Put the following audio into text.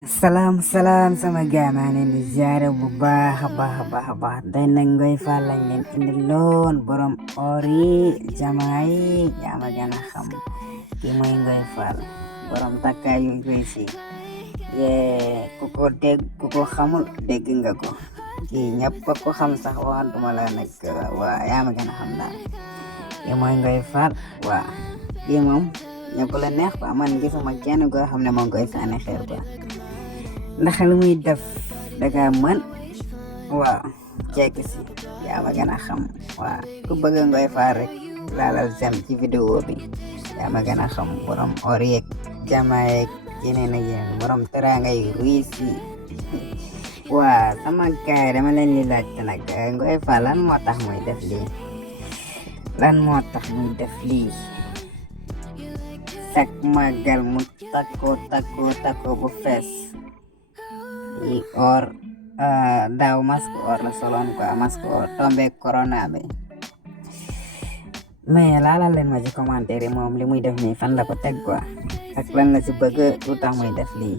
Salaam sama gaay maa ngi leen di ziare bu baax a baax a baax a baax tey nag Ngoye Fall lañ leen indi loon borom or yi jamaa yi yaa ma gën a xam kii mooy Ngoye Fall borom takkaay yu bees yi ku ko xamul dégg nga ko kii ñëpp a ko xam sax waxantuma la nag waa yaa ma gën a xam daal kii mooy Ngoye Fall waa kii moom ñëpp la neex quoi man gisuma kenn koo xam ne moo ngi koy sànni xeer quoi ndax lu muy def danga mën waaw jekk si yaa ma gën a xam waaw ku bëgg Ngoye Fall rek laalal sem ci vidéo bi yaa ma gën a xam borom or yeeg jama yeeg yeneen ak yeneen borom teranga yu riis yi waa sama gaay dama leen di laajte nag Ngoye Fall lan moo tax muy def lii sak magal mu takko bu fees yi or daaw masque or la soloon quoi masque or tombe corona bi mais laala leen ma ci commentaire yi moom li muy def nii fan la ko teg quoi ak lan la ci bëgg lu tax muy def lii